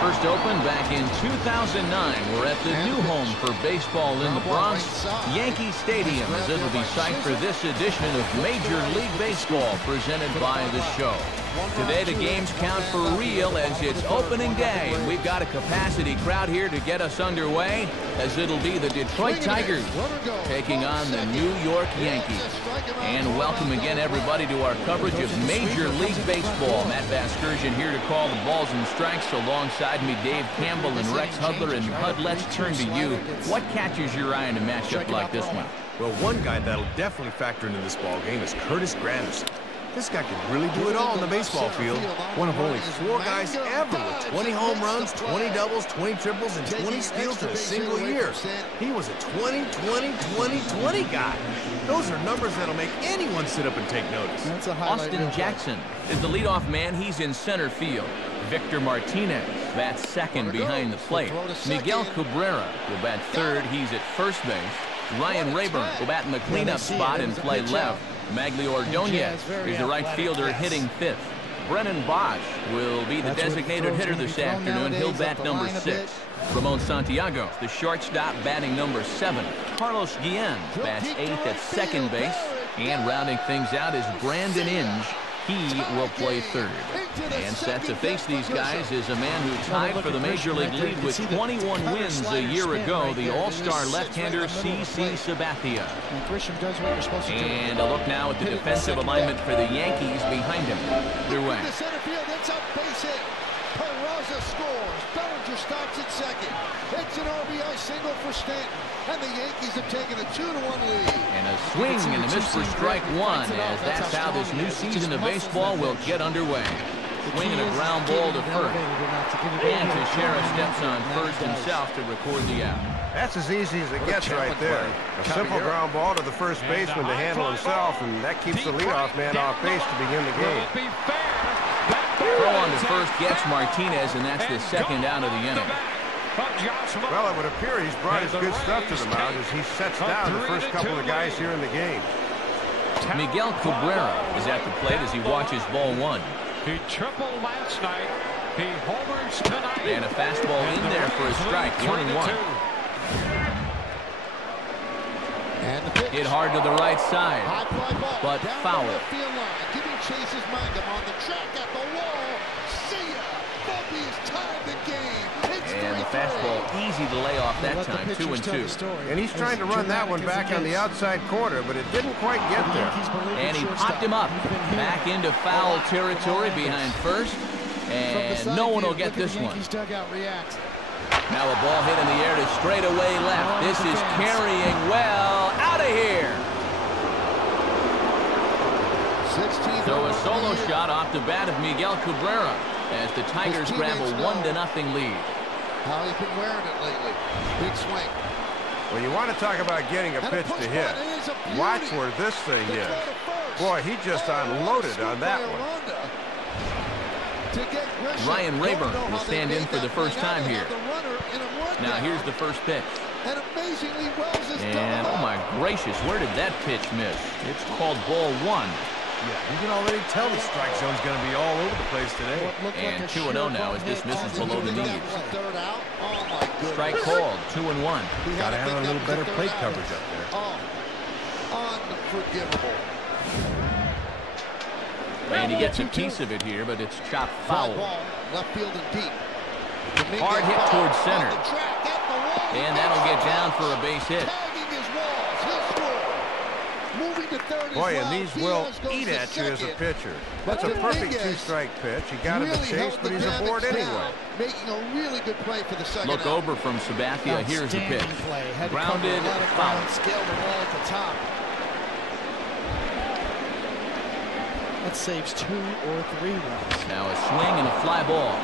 First opened back in 2009. We're at the new home for baseball in the Bronx, Yankee Stadium, as it'll be site for this edition of Major League Baseball presented by The Show. Today the games count for real as it's opening day, and we've got a capacity crowd here to get us underway, as it'll be the Detroit Tigers taking on the New York Yankees. And welcome again everybody to our coverage of Major League Baseball. Matt Vasgersian here to call the balls and strikes. Alongside me, Dave Campbell and Rex Hudler. And Hud, let's turn to you. What catches your eye in a matchup like this one? Well, one guy that'll definitely factor into this ball game is Curtis Granderson. This guy can really do it all on the baseball field. One of only 4 guys ever with 20 home runs, 20 doubles, 20 triples, and 20 steals in a single year. He was a 20, 20, 20, 20 guy. Those are numbers that'll make anyone sit up and take notice. Austin Jackson is the leadoff man. He's in center field. Victor Martinez bats second behind the plate. Miguel Cabrera will bat third. He's at first base. Ryan Rayburn will bat in the cleanup spot and play left. Maglio Ordonez is the right fielder hitting fifth. Brennan Bosch will be the designated hitter this afternoon. He'll bat number 6. Ramon Santiago, the shortstop, batting number 7. Carlos Guillen bats 8th at second base. And rounding things out is Brandon Inge. He will play third. And set to face these guys is a man who tied for the Major League lead with 21 wins a year ago, the all-star left-hander CC Sabathia. And a look now at the defensive alignment for the Yankees behind him. Underway. Peraza scores. Bellinger stops at second. It's an RBI single for Stanton. And the Yankees have taken a 2-1 lead. And a swing and a miss for strike one, as that's how this new season of baseball will get underway. Swing and a ground ball to first. And Teixeira steps on first himself to record the out. That's as easy as it gets right there. A simple ground ball to the first baseman to handle himself, and that keeps the leadoff man off base to begin the game. Throw on to first gets Martinez, and that's the second out of the inning. Well, it would appear he's brought his good stuff to the mound as he sets down the first couple of guys here in the game. Miguel Cabrera is at the plate as he watches ball 1. He tripled last night. He homers tonight. And a fastball in there for a strike. 1-1. Hit hard to the right side, but foul. Giving Chase's Mangum on the track at the wall. See ya. Bumpy has tied the game. And the fastball easy to lay off that time. 2-2. And he's trying to run that one back on the outside corner, but it didn't quite get there. And he popped him up back into foul territory behind first, and no one will get this one. Now a ball hit in the air to straightaway left. This is carrying well. Out of here. So a solo shot off the bat of Miguel Cabrera as the Tigers grab a 1-0 lead. How he's been wearing it lately. Big swing. Well, you want to talk about getting a pitch to hit. Watch where this thing is. Boy, he just unloaded on that one. Ryan Rayburn will stand in for the first time here. Now here's the first pitch. And oh my gracious, where did that pitch miss? It's called ball 1. Yeah, you can already tell the strike zone's going to be all over the place today. And 2-0 now as this misses below the knees. Strike called, 2-1. Got to have a little better plate coverage up there. Unforgivable. And he gets a piece of it here, but it's chopped foul. Left field and deep. Hard hit towards center. And that'll get down for a base hit. Boy, and these will eat at you as a pitcher. That's a perfect 2-strike pitch. He got him to chase, but he's aboard anyway. Making a really good play for the second. Look over from Sabathia. Here's the pitch. Grounded, foul. Scale the wall at the top. That saves 2 or 3 runs. Now a swing and a fly ball.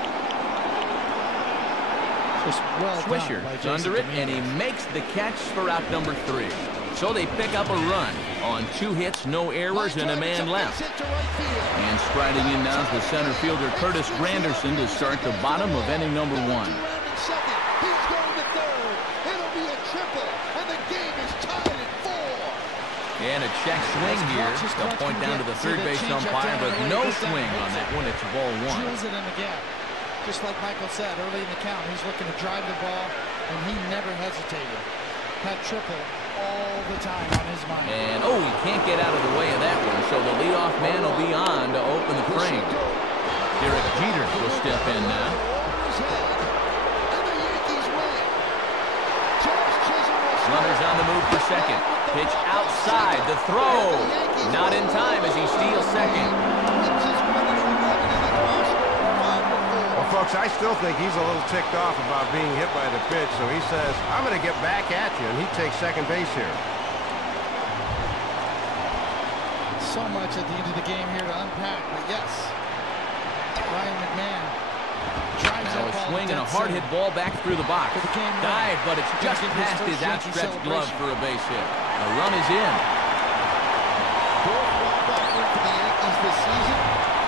Swisher under it, and he makes the catch for out number 3. So they pick up a run on 2 hits, no errors, and a man left. And striding in now is the center fielder Curtis Granderson to start the bottom of inning number 1. And a check swing here. They'll point down to the third base umpire, but no swing on that one. It's ball 1. Just like Michael said early in the count, he's looking to drive the ball, and he never hesitated. Had triple all the time on his mind. And, oh, he can't get out of the way of that one, so the leadoff man will be on to open the frame. Derek Jeter will step in now. Runners on the move for second. Pitch outside, the throw. Not in time as he steals second. Well, folks, I still think he's a little ticked off about being hit by the pitch, so he says, I'm going to get back at you, and he takes second base here. So much at the end of the game here to unpack, but yes, Ryan McMahon drives now a swing and a hard hit ball back through the box. Dive, but it's just past his outstretched glove for a base hit. A run is in.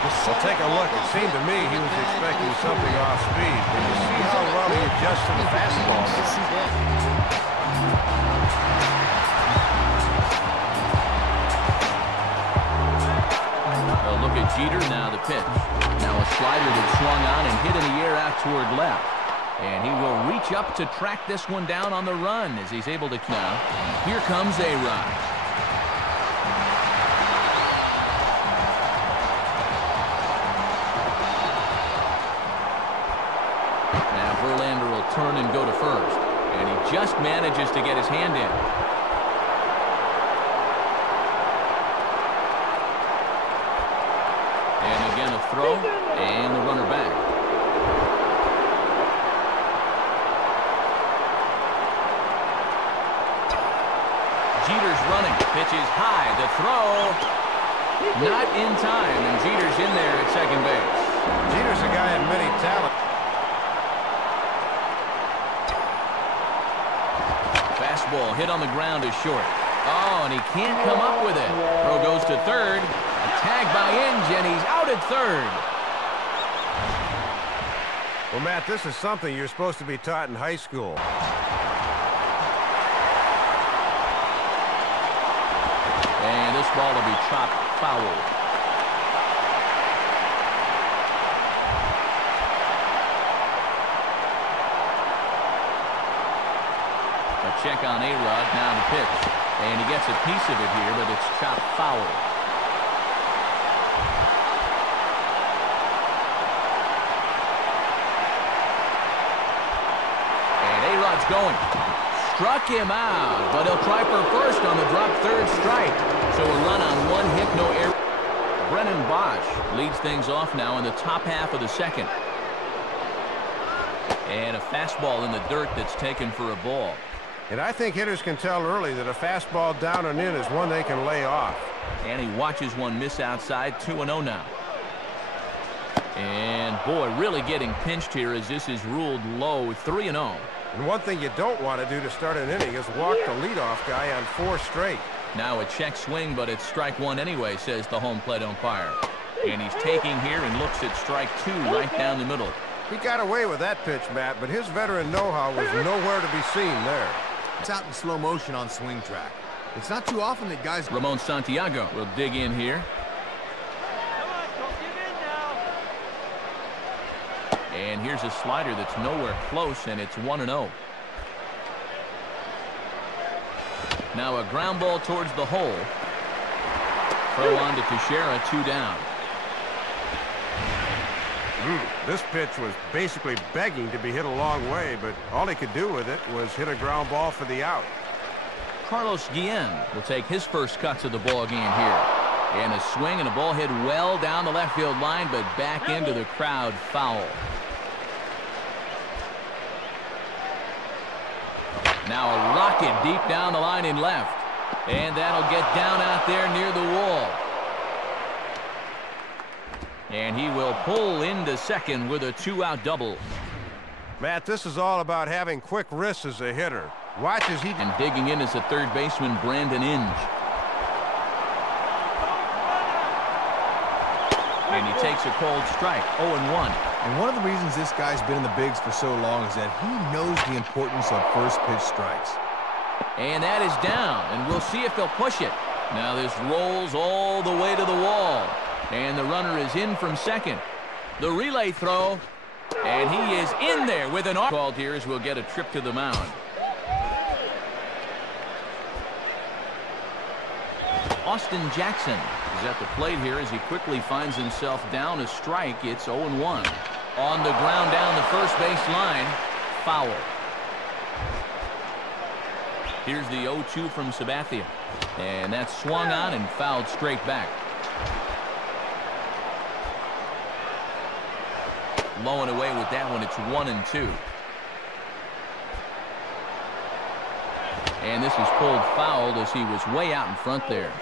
Well, take a look. It seemed to me he was expecting something off speed. But you see how well he adjusts to the fastball. A look at Jeter, now the pitch. Now a slider that swung on and hit in the air out toward left. And he will reach up to track this one down on the run as he's able to now. Here comes A-Rod. Now Verlander will turn and go to first. And he just manages to get his hand in. And again a throw and the runner back. Jeter's running. Pitch is high. The throw. Not in time. And Jeter's in there at second base. Jeter's a guy in many talent. Fastball hit on the ground is short. Oh, and he can't come up with it. Throw goes to third. A tag by Inge, and he's out at third. Well, Matt, this is something you're supposed to be taught in high school. And this ball will be chopped foul. A check on A-Rod, now the pitch. And he gets a piece of it here, but it's chopped foul. And A-Rod's going. Struck him out, but he'll try for first on the drop third strike. So a run on one hit, no error. Brennan Bosch leads things off now in the top half of the second. And a fastball in the dirt that's taken for a ball. And I think hitters can tell early that a fastball down and in is one they can lay off. And he watches one miss outside, 2-0 now. And boy, really getting pinched here as this is ruled low, 3-0. And one thing you don't want to do to start an inning is walk the leadoff guy on 4 straight. Now a check swing, but it's strike one anyway, says the home plate umpire. And he's taking here and looks at strike 2 right down the middle. He got away with that pitch, Matt, but his veteran know-how was nowhere to be seen there. It's out in slow motion on swing track. It's not too often that guys... Ramon Santiago will dig in here. And here's a slider that's nowhere close, and it's 1-0. Now a ground ball towards the hole. Throw on to Teixeira, 2 down. This pitch was basically begging to be hit a long way, but all he could do with it was hit a ground ball for the out. Carlos Guillen will take his first cuts of the ball game here. And a swing and a ball hit well down the left field line, but back into the crowd, foul. Now a rocket deep down the line in left. And that'll get down out there near the wall. And he will pull into second with a 2-out double. Matt, this is all about having quick wrists as a hitter. Watch as he... And digging in is the third baseman, Brandon Inge. And he takes a cold strike, 0-1. And one of the reasons this guy's been in the bigs for so long is that he knows the importance of first pitch strikes. And that is down, and we'll see if they'll push it. Now this rolls all the way to the wall. And the runner is in from second. The relay throw. And he is in there with an called here as we'll get a trip to the mound. Austin Jackson is at the plate here as he quickly finds himself down a strike. It's 0-1. On the ground down the first base line. Foul. Here's the 0-2 from Sabathia. And that's swung on and fouled straight back. Low and away with that one. It's 1-2. And this is pulled fouled as he was way out in front there.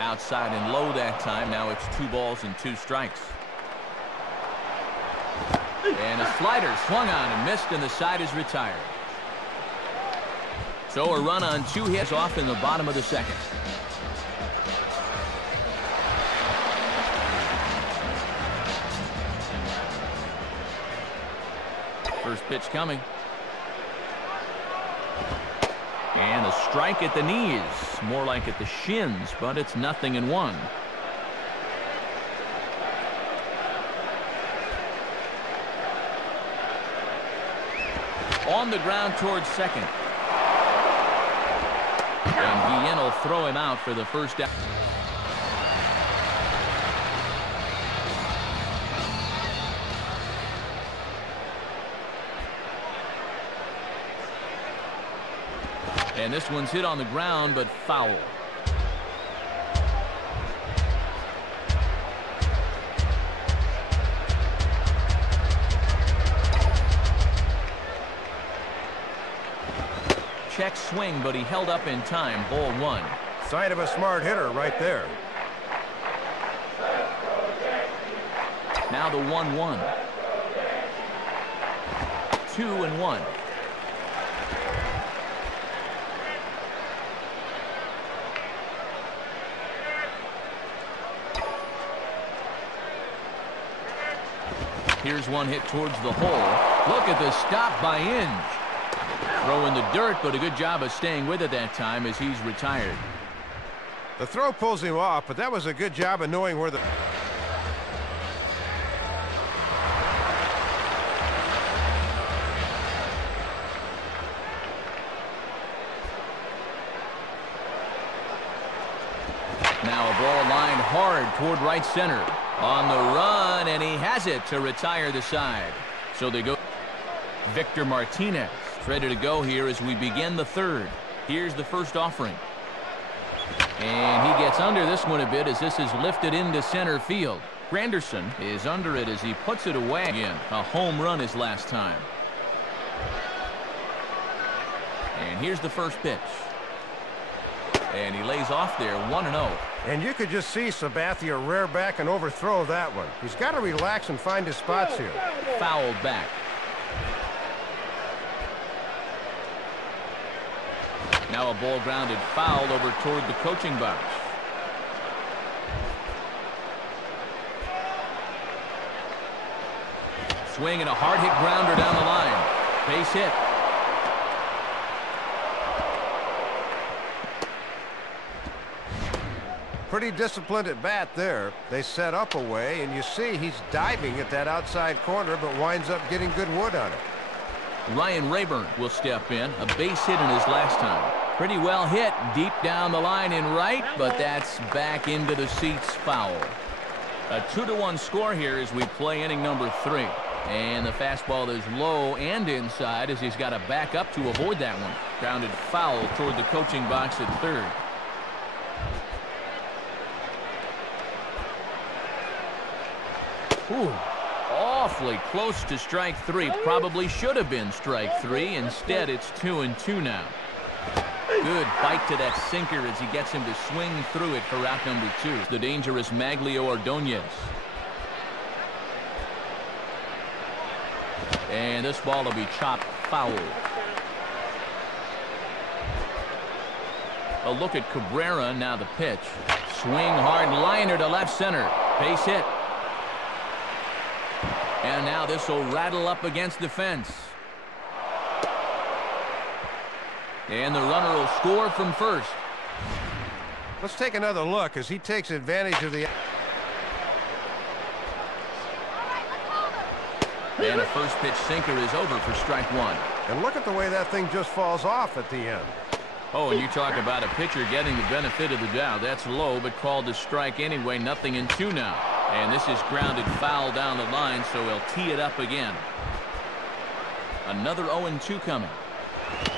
Outside and low that time. Now it's 2 balls and 2 strikes. And a slider swung on and missed, and the side is retired. So a run on 2 hits off in the bottom of the second. First pitch coming. And a strike at the knees. More like at the shins, but it's 0-1. On the ground towards second. And Guillen will throw him out for the first down. And this one's hit on the ground, but foul. Check swing, but he held up in time. Ball 1. Sign of a smart hitter right there. Now the 1-1. 2-1. Here's one hit towards the hole. Look at the stop by Inge. Throw in the dirt, but a good job of staying with it that time as he's retired. The throw pulls him off, but that was a good job of knowing where the... Now a ball lined hard toward right center. On the run, and he has it to retire the side. So they go. Victor Martinez ready to go here as we begin the third. Here's the first offering. And he gets under this one a bit as this is lifted into center field. Granderson is under it as he puts it away again. A home run his last time. And here's the first pitch. And he lays off there 1-0. And you could just see Sabathia rear back and overthrow that one. He's got to relax and find his spots here. Fouled back. Now a ball grounded foul over toward the coaching box. Swing and a hard hit grounder down the line. Base hit. Pretty disciplined at bat there. They set up a way, and you see he's diving at that outside corner, but winds up getting good wood on it. Ryan Rayburn will step in. A base hit in his last time. Pretty well hit deep down the line in right, but that's back into the seats foul. A 2-1 score here as we play inning number 3. And the fastball is low and inside as he's got to back up to avoid that one. Grounded foul toward the coaching box at third. Ooh, awfully close to strike 3. Probably should have been strike 3. Instead, it's 2-2 now. Good bite to that sinker as he gets him to swing through it for out number 2. The dangerous Maglio Ordonez. And this ball will be chopped foul. A look at Cabrera, now the pitch. Swing hard liner to left center. Base hit. And now this will rattle up against the fence. And the runner will score from first. Let's take another look as he takes advantage of the... And a first pitch sinker is over for strike one. And look at the way that thing just falls off at the end. Oh, and you talk about a pitcher getting the benefit of the doubt. That's low, but called a strike anyway. 0-2 now. And this is grounded foul down the line, so he'll tee it up again. Another 0-2 coming.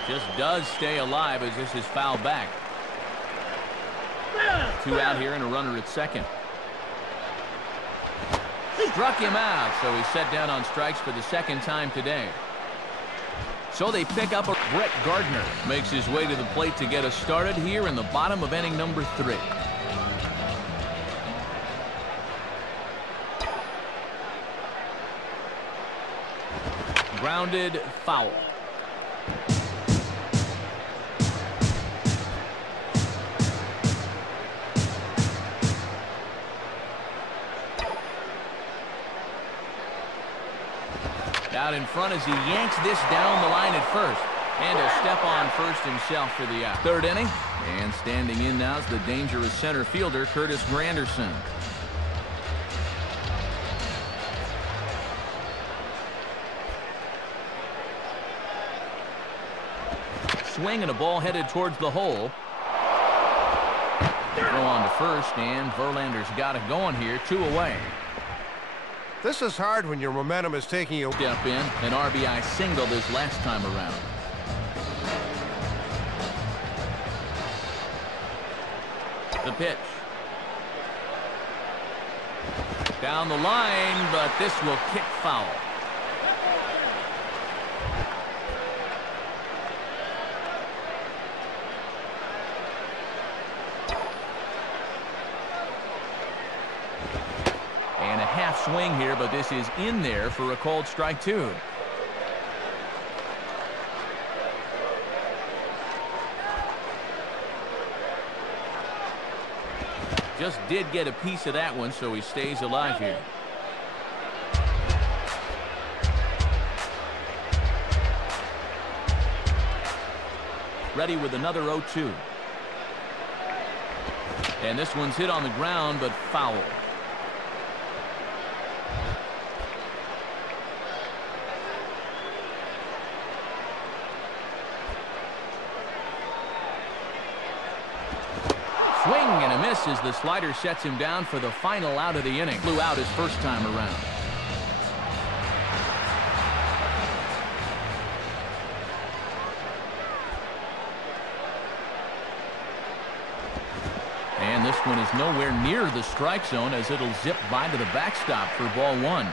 Just does stay alive as this is fouled back. 2 out here and a runner at second. Struck him out, so he's set down on strikes for the second time today. So they pick up a... Brett Gardner makes his way to the plate to get us started here in the bottom of inning number 3. Grounded foul. Out in front as he yanks this down the line at first. And a step on first himself for the out. Third inning. And standing in now is the dangerous center fielder, Curtis Granderson. Swing and a ball headed towards the hole. Throw on to first, and Verlander's got it going here. 2 away. This is hard when your momentum is taking you... Step in, an RBI single this last time around. The pitch. Down the line, but this will kick foul. And a half swing here, but this is in there for a called strike 2. Just did get a piece of that one, so he stays alive here. Ready with another 0-2. And this one's hit on the ground, but foul. Swing and a miss as the slider sets him down for the final out of the inning. Blew out his first time around. And this one is nowhere near the strike zone as it'll zip by to the backstop for ball 1.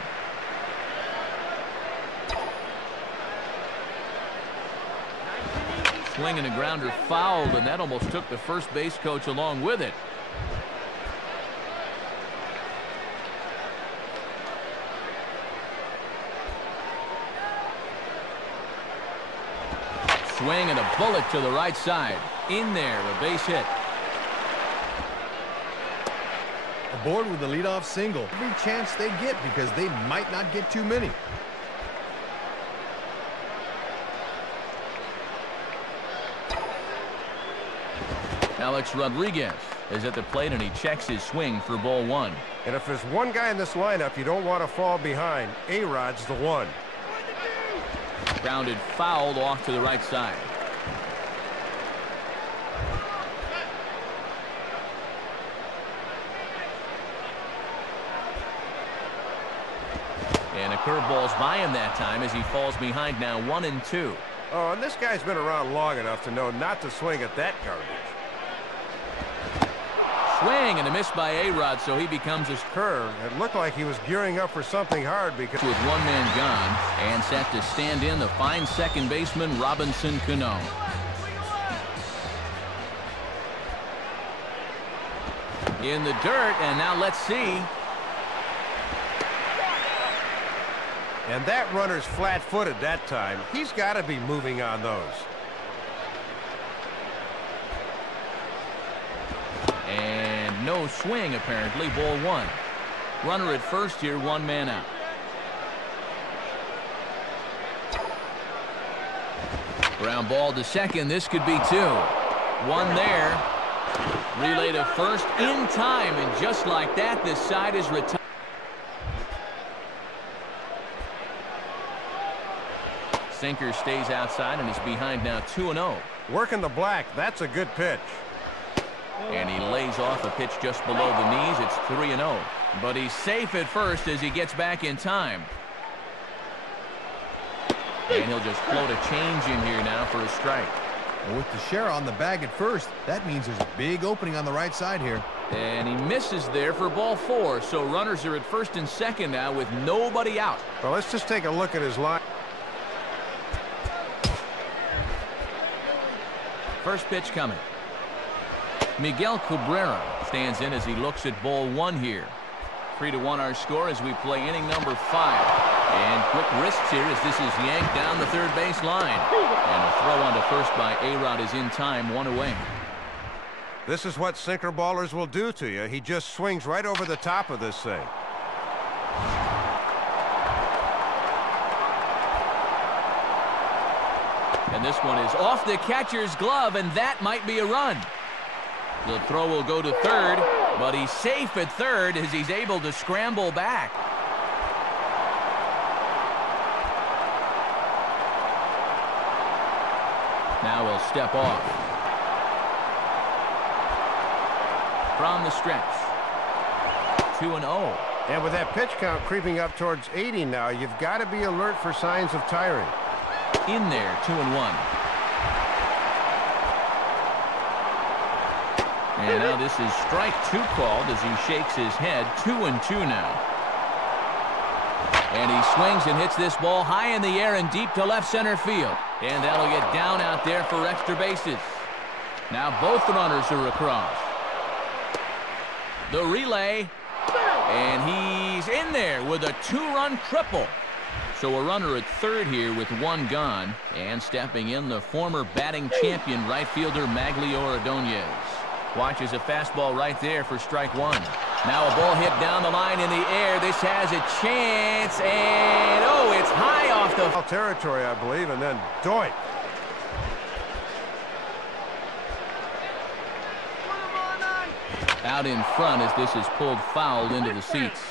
Swing and a grounder fouled, and that almost took the first base coach along with it. Swing and a bullet to the right side. In there, a base hit. Aboard with the leadoff single. Every chance they get because they might not get too many. Alex Rodriguez is at the plate, and he checks his swing for ball 1. And if there's one guy in this lineup you don't want to fall behind, A-Rod's the one. Grounded fouled off to the right side. And a curveball's by him that time as he falls behind now 1-2. Oh, and this guy's been around long enough to know not to swing at that garbage. Swing and a miss by A-Rod, so he becomes his curve. It looked like he was gearing up for something hard because... With one man gone and set to stand in the fine second baseman Robinson Cano. In the dirt, and now let's see. And that runner's flat-footed that time. He's got to be moving on those. And no swing, apparently. Ball 1. Runner at first here, one man out. Ground ball to second. This could be 2. One there. Relay to first in time, and just like that, this side is retired. Sinker stays outside and is behind now 2-0. Working the black. That's a good pitch. And he lays off a pitch just below the knees. It's 3-0. But he's safe at first as he gets back in time. And he'll just float a change in here now for a strike. And with Teixeira on the bag at first, that means there's a big opening on the right side here. And he misses there for ball 4. So runners are at first and second now with nobody out. Well, let's just take a look at his line. First pitch coming. Miguel Cabrera stands in as he looks at ball 1 here. 3-1 our score as we play inning number 5. And quick wrists here as this is yanked down the third base line. And a throw onto first by A-Rod is in time, 1 away. This is what sinker ballers will do to you. He just swings right over the top of this thing. And this one is off the catcher's glove, and that might be a run. The throw will go to third, but he's safe at third as he's able to scramble back. Now he'll step off. From the stretch. 2-0. And with that pitch count creeping up towards 80 now, you've got to be alert for signs of tiring. In there, 2-1. And now this is strike 2 called as he shakes his head. 2-2 now. And he swings and hits this ball high in the air and deep to left center field. And that'll get down out there for extra bases. Now both runners are across. The relay. And he's in there with a 2-run triple. So a runner at third here with 1 gone. And stepping in, the former batting champion right fielder Maglio Ordonez. Watches a fastball right there for strike 1. Now a ball hit down the line in the air. This has a chance, and oh, it's high off the foul territory, I believe, and then doink. Out in front as this is pulled foul into the seats.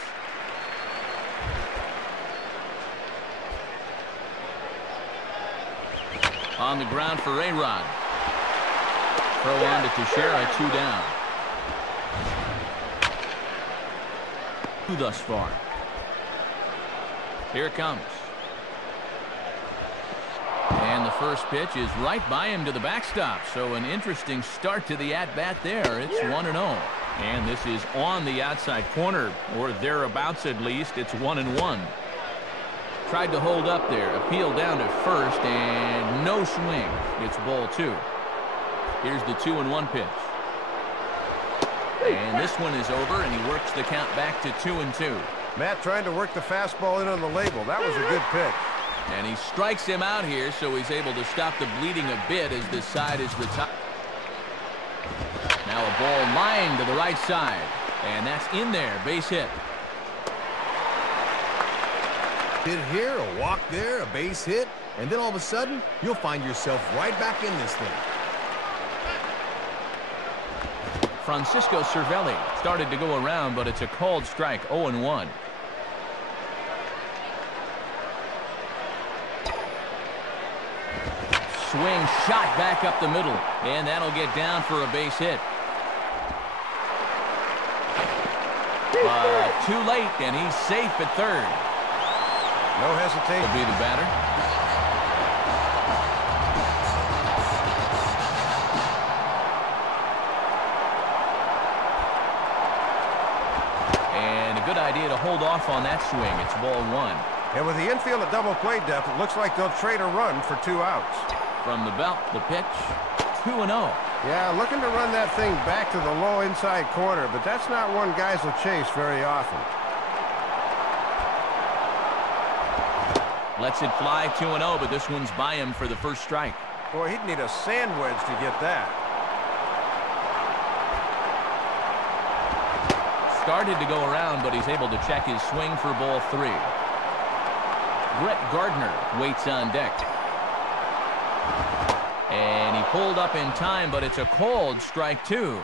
On the ground for A-Rod. Throw on to Teixeira, 2 down. Thus far. Here it comes. And the first pitch is right by him to the backstop. So an interesting start to the at-bat there. It's 1-0. And this is on the outside corner, or thereabouts at least. It's 1-1. Tried to hold up there. Appeal down to first, and no swing. It's ball 2. Here's the 2-1 pitch. And this one is over, and he works the count back to 2-2. Matt trying to work the fastball in on the label. That was a good pitch. And he strikes him out here, so he's able to stop the bleeding a bit as this side is retired. Now a ball lined to the right side. And that's in there. Base hit. Hit here, a walk there, a base hit. And then all of a sudden, you'll find yourself right back in this thing. Francisco Cervelli started to go around, but it's a called strike, 0-1. Swing shot back up the middle, and that'll get down for a base hit. But too late, and he's safe at third. No hesitation. Will be the batter. Good idea to hold off on that swing. It's ball 1. And with the infield at double play depth, it looks like they'll trade a run for 2 outs. From the belt, the pitch, 2-0. Yeah, looking to run that thing back to the low inside corner, but that's not one guys will chase very often. Lets it fly, 2-0, but this one's by him for the first strike. Boy, he'd need a sand wedge to get that. Started to go around, but he's able to check his swing for ball 3. Brett Gardner waits on deck. And he pulled up in time, but it's a called strike 2.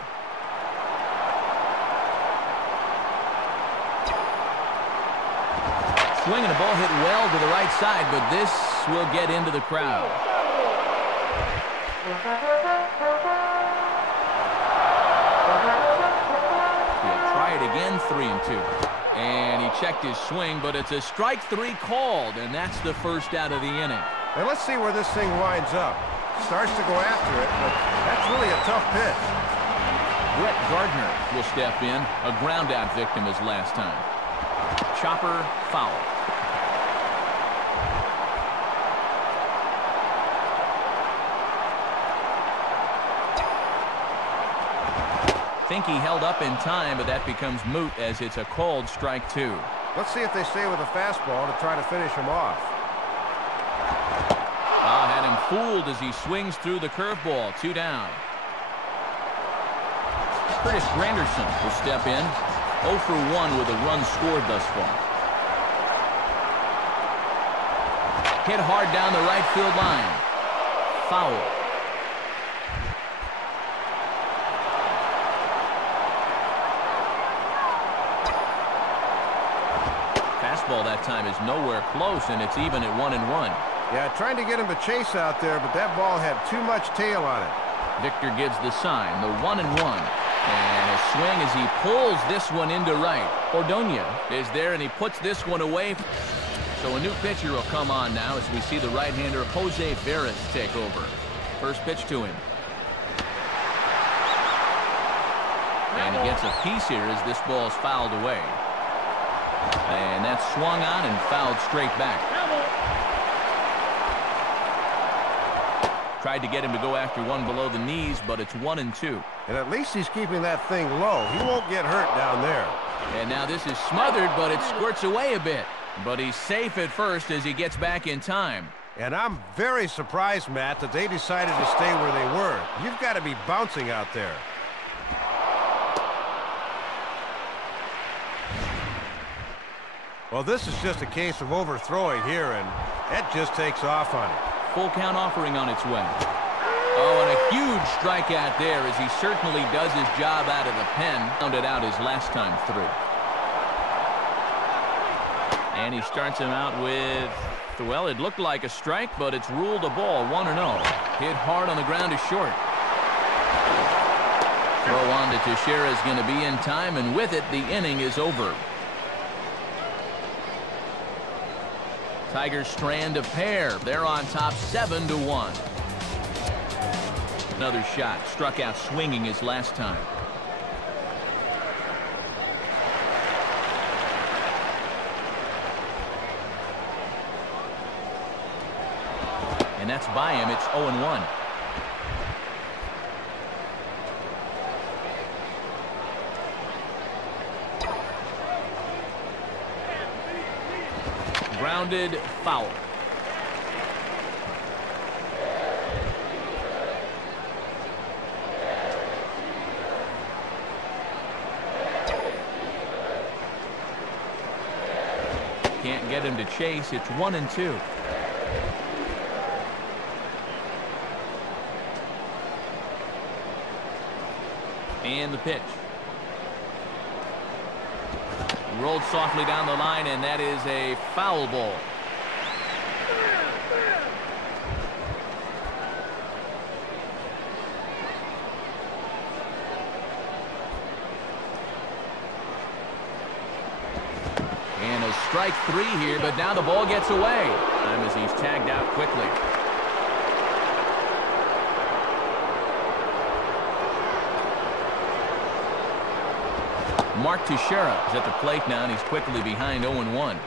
swing and a ball hit well to the right side, but this will get into the crowd. He'll try it again, 3-2. And he checked his swing, but it's a strike 3 called, and that's the first out of the inning. And let's see where this thing winds up. Starts to go after it, but that's really a tough pitch. Brett Gardner will step in, a ground-out victim as last time. Chopper, foul. Think he held up in time, but that becomes moot as it's a called strike 2. Let's see if they stay with a fastball to try to finish him off. Had him fooled as he swings through the curveball. 2 down. Curtis Granderson will step in. 0 for 1 with a run scored thus far. Hit hard down the right field line. Foul. Fastball that time is nowhere close, and it's even at 1-1. Yeah, trying to get him to chase out there, but that ball had too much tail on it. Victor gives the sign, the 1-1. And a swing as he pulls this one into right. Ordonez is there, and he puts this one away. So a new pitcher will come on now as we see the right-hander Jose Veras take over. First pitch to him. And he gets a piece here as this ball is fouled away. And that's swung on and fouled straight back. Tried to get him to go after one below the knees, but it's 1-2. And at least he's keeping that thing low. He won't get hurt down there. And now this is smothered, but it squirts away a bit. But he's safe at first as he gets back in time. And I'm very surprised, Matt, that they decided to stay where they were. You've got to be bouncing out there. Well, this is just a case of overthrowing here, and that just takes off on it. Full count offering on its way. Oh, and a huge strikeout there as he certainly does his job out of the pen. Found it out his last time through. And he starts him out with, well, it looked like a strike, but it's ruled a ball, 1-0. Hit hard on the ground to short. Throw on to Teixeira is going to be in time, and with it, the inning is over. Tigers strand a pair. They're on top 7-1. Another shot. Struck out swinging his last time. And that's by him. It's 0-1. Grounded, foul. Can't get him to chase. It's 1-2. And the pitch. Rolled softly down the line, and that is a foul ball. And a strike 3 here, but now the ball gets away. Time as he's tagged out quickly. Mark Teixeira is at the plate now, and he's quickly behind 0-1.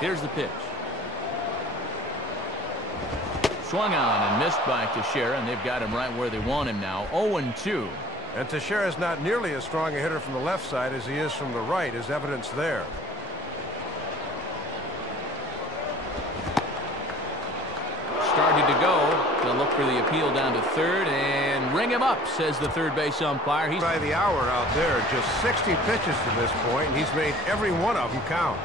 Here's the pitch. Swung on and missed by Teixeira, and they've got him right where they want him now. 0-2. And Teixeira's not nearly as strong a hitter from the left side as he is from the right, as evidence there. Started to go. They'll look for the appeal down to third and ring him up, says the third base umpire. He's by the hour out there. Just 60 pitches to this point, and he's made every one of them count.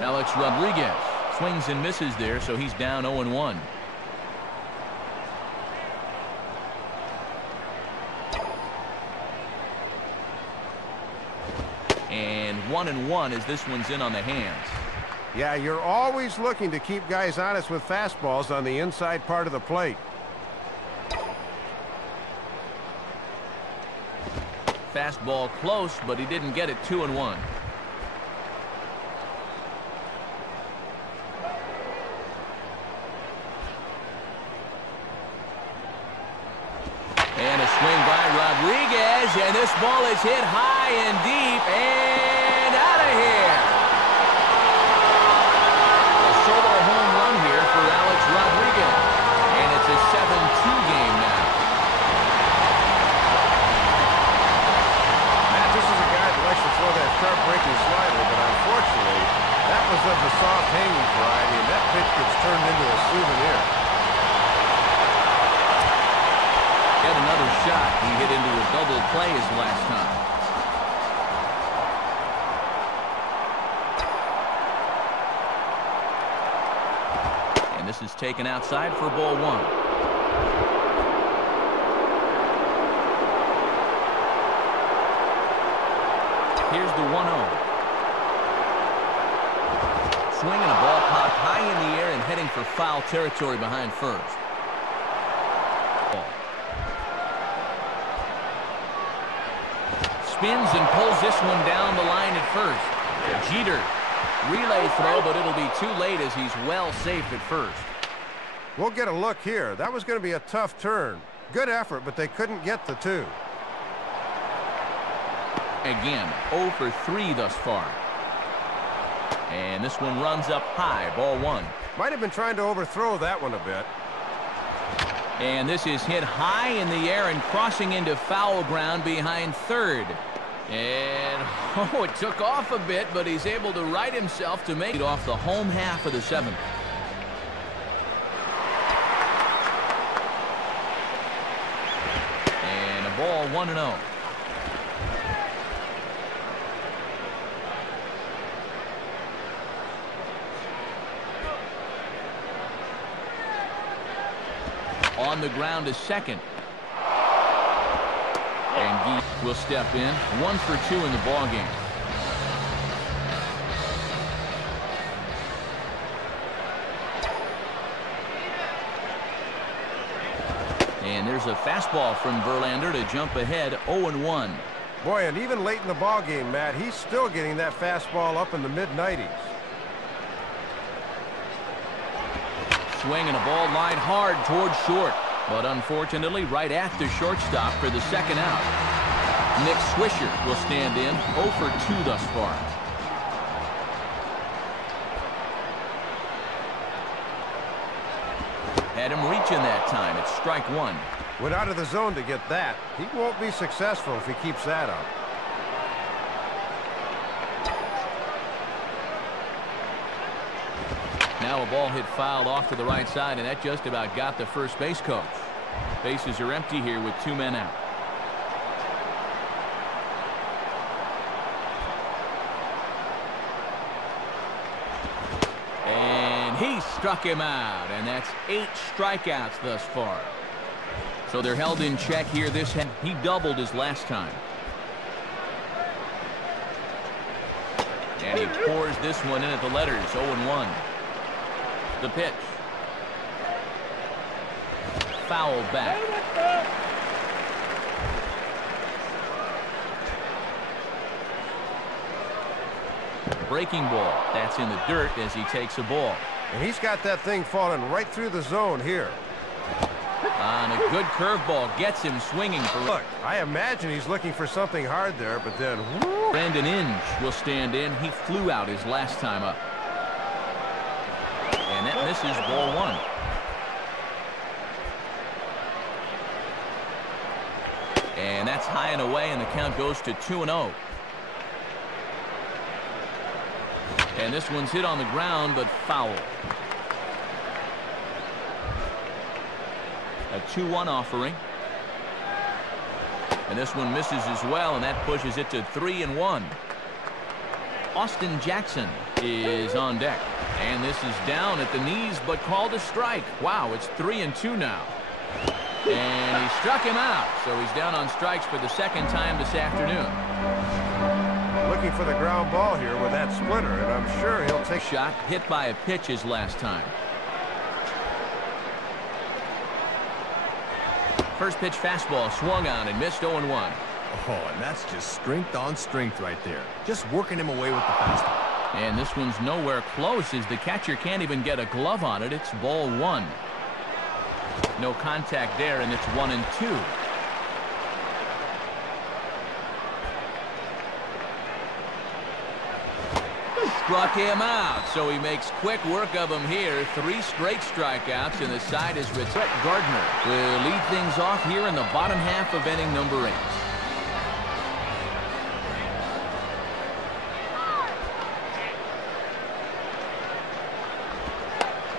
Alex Rodriguez swings and misses there, so he's down 0-1. 1-1 as this one's in on the hands. Yeah, you're always looking to keep guys honest with fastballs on the inside part of the plate. Fastball close, but he didn't get it. 2-1. And a swing by Rodriguez, and this ball is hit high and deep and out of here. A solo home run here for Alex Rodriguez, and it's a 7-2 game now. Matt, this is a guy that likes to throw that sharp-breaking slider, but unfortunately, that was of the soft-hanging variety, and that pitch gets turned into a souvenir. Get another shot. He hit into a double play his last time. And this is taken outside for ball 1. Here's the 1-0. Swinging a ball popped high in the air and heading for foul territory behind first. Spins and pulls this one down the line at first. Jeter. Relay throw, but it'll be too late as he's well safe at first. We'll get a look here. That was going to be a tough turn. Good effort, but they couldn't get the 2. Again, 0 for 3 thus far. And this one runs up high, ball 1. Might have been trying to overthrow that one a bit. And this is hit high in the air and crossing into foul ground behind third. And, oh, it took off a bit, but he's able to right himself to make it off the home half of the 7th. And a ball 1-0. On the ground is second. And Gee will step in. 1 for 2 in the ball game. And there's a fastball from Verlander to jump ahead 0-1. Boy, and even late in the ball game, Matt, he's still getting that fastball up in the mid-90s. Swing and a ball lined hard toward short, but unfortunately right at the shortstop for the second out. Nick Swisher will stand in. 0 for 2 thus far. Had him reaching that time. It's strike 1. Went out of the zone to get that. He won't be successful if he keeps that up. Now a ball hit fouled off to the right side, and that just about got the first base coach. Bases are empty here with 2 men out. And he struck him out, and that's 8 strikeouts thus far. So they're held in check here. He doubled his last time. And he pours this one in at the letters. 0-1. The pitch. Foul back. Breaking ball. That's in the dirt as he takes a ball. And he's got that thing falling right through the zone here. And a good curveball gets him swinging for. Look, I imagine he's looking for something hard there, but then. Whoo! Brandon Inge will stand in. He flew out his last time up. And that misses ball 1. And that's high and away, and the count goes to 2-0. And this one's hit on the ground, but foul. A 2-1 offering. And this one misses as well, and that pushes it to 3-1. Austin Jackson is on deck. And this is down at the knees, but called a strike. Wow, it's 3-2 now. And he struck him out, so he's down on strikes for the second time this afternoon. Looking looking for the ground ball here with that splitter, and I'm sure he'll take... Shot hit by a pitch his last time. First pitch fastball swung on and missed 0-1. Oh, and that's just strength on strength right there. Just working him away with the fastball. And this one's nowhere close as the catcher can't even get a glove on it. It's ball one. No contact there, and it's 1-2. Struck him out, so he makes quick work of him here. 3 straight strikeouts, and the side is Brett Gardner will lead things off here in the bottom half of inning number 8.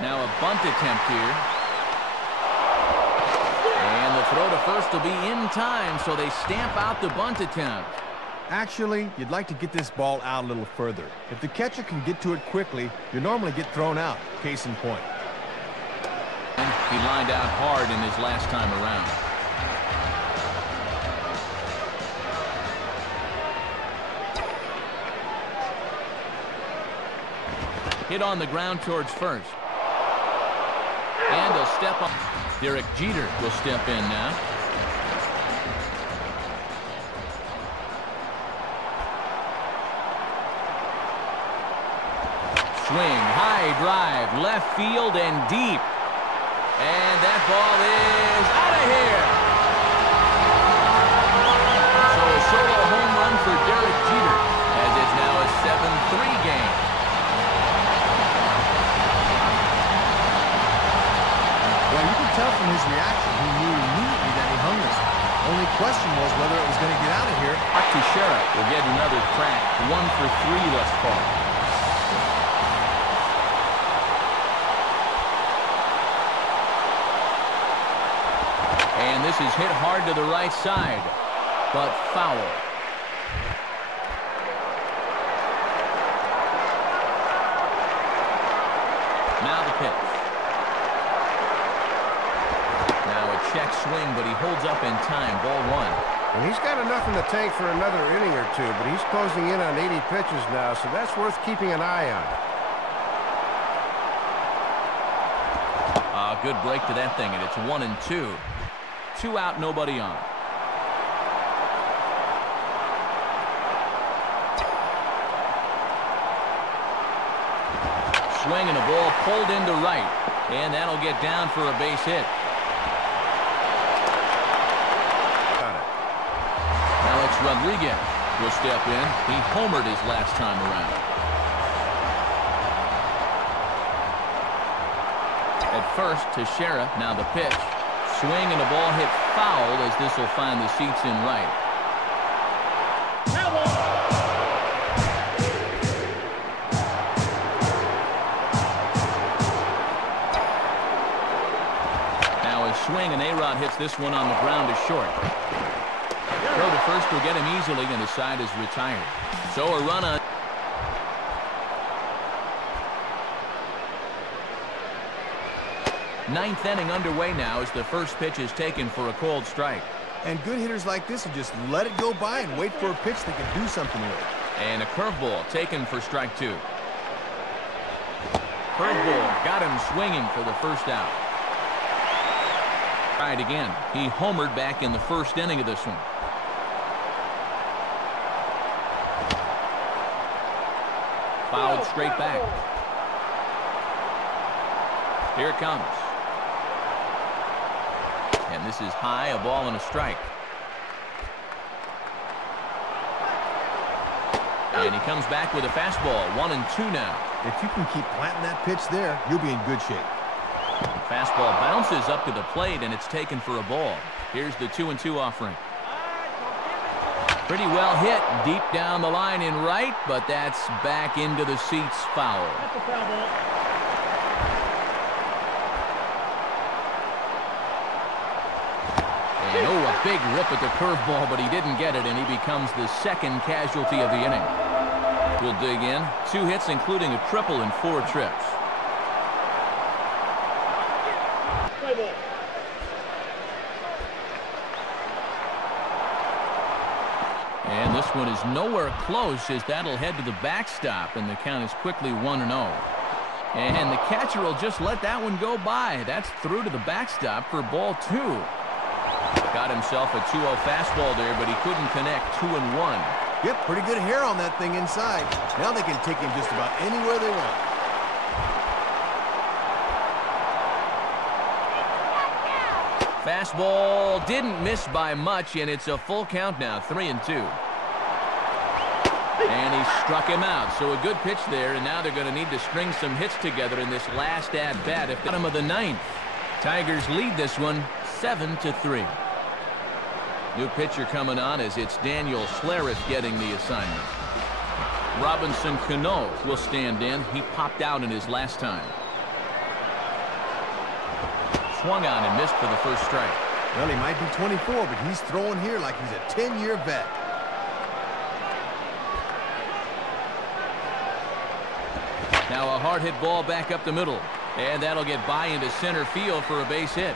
Now a bunt attempt here. And the throw to first will be in time, so they stamp out the bunt attempt. Actually, you'd like to get this ball out a little further. If the catcher can get to it quickly, you normally get thrown out. Case in point. And he lined out hard in his last time around. Hit on the ground towards first. And a step up. Derek Jeter will step in now. Swing, high drive, left field and deep. And that ball is out of here. So a solo home run for Derek Jeter, as it's now a 7-3 game. Well, you can tell from his reaction he knew immediately that he hung this one. Only question was whether it was going to get out of here. Teixeira will get another crack. 1 for 3 thus far. And this is hit hard to the right side, but foul. Now the pitch. Now a check swing, but he holds up in time. Ball 1. And he's got enough in the tank for another inning or two, but he's closing in on 80 pitches now, so that's worth keeping an eye on. Good break to that thing, and it's 1-2. 2 out, nobody on. Swing and a ball pulled into right, and that'll get down for a base hit. Got it. Now it's Rodriguez will step in. He homered his last time around. At first, Teixeira, now the pitch. Swing and a ball hit foul as this will find the seats in right. Now a swing and A-Rod hits this one on the ground to short. Throw to first will get him easily and the side is retired. So a run on. Ninth inning underway now as the first pitch is taken for a cold strike. And good hitters like this will just let it go by and wait for a pitch that can do something with it. And a curveball taken for strike 2. Curveball got him swinging for the first out. Tried again. He homered back in the first inning of this one. Fouled straight back. Here it comes. And this is high, a ball and a strike. And he comes back with a fastball. 1-2 now. If you can keep planting that pitch there, you'll be in good shape. Fastball bounces up to the plate, and it's taken for a ball. Here's the 2-2 offering. Pretty well hit deep down the line in right, but that's back into the seats, foul. That's a foul ball. And a big rip at the curveball, but he didn't get it, and he becomes the second casualty of the inning. We'll dig in. 2 hits, including a triple and 4 trips. And this one is nowhere close as that'll head to the backstop, and the count is quickly 1-0. And the catcher will just let that one go by. That's through to the backstop for ball 2. Got himself a 2-0 fastball there, but he couldn't connect. 2-1. Yep, pretty good hair on that thing inside. Now they can take him just about anywhere they want. Fastball didn't miss by much, and it's a full count now, 3-2. And he struck him out, so a good pitch there, and now they're going to need to string some hits together in this last at-bat at the bottom of the 9th. Tigers lead this one 7-3. New pitcher coming on as it's Daniel Schlereth getting the assignment. Robinson Cano will stand in. He popped out in his last time. Swung on and missed for the first strike. Well, he might be 24, but he's throwing here like he's a 10-year vet. Now a hard hit ball back up the middle, and that'll get by into center field for a base hit.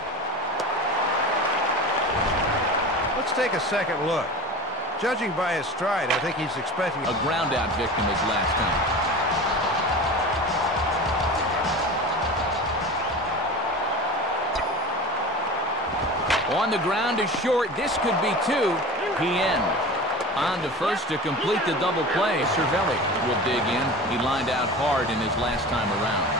Let's take a second look. Judging by his stride, I think he's expecting a ground out victim his last time. On the ground to short. This could be 2. PN on to first to complete the double play. Cervelli will dig in. He lined out hard in his last time around.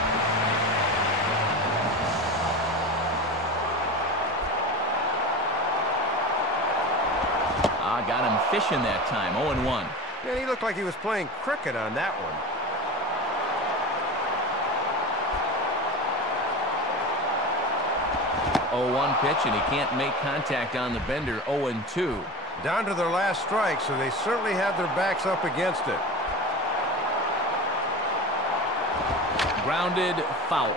Got him fishing that time. 0-1. Man, he looked like he was playing cricket on that one. One pitch, and he can't make contact on the bender. 0-2. Down to their last strike, so they certainly have their backs up against it. Grounded foul.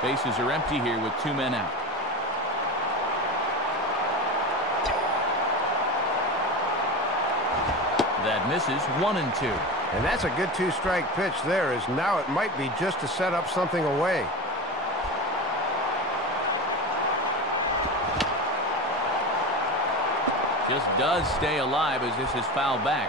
Bases are empty here with 2 men out. That misses. 1-2. And that's a good 2-strike pitch there, as now it might be just to set up something away. Just does stay alive as this is fouled back.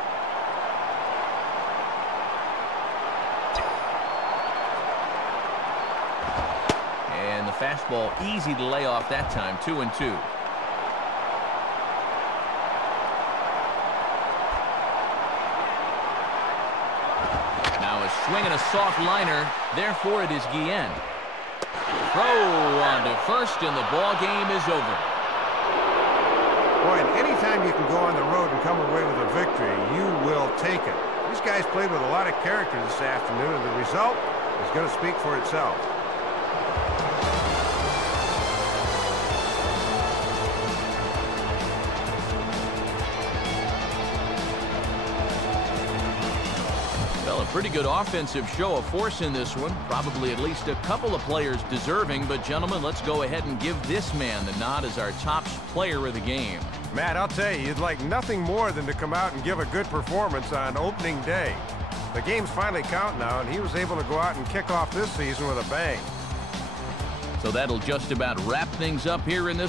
And the fastball easy to lay off that time. 2-2. Swinging a soft liner. Therefore, it is Guillen. Throw on to first, and the ball game is over. Boy, and anytime you can go on the road and come away with a victory, you will take it. These guys played with a lot of character this afternoon, and the result is going to speak for itself. Pretty good offensive show of force in this one. Probably at least a couple of players deserving. But, gentlemen, let's go ahead and give this man the nod as our top player of the game. Matt, I'll tell you, you'd like nothing more than to come out and give a good performance on opening day. The game's finally counting now, and he was able to go out and kick off this season with a bang. So that'll just about wrap things up here in this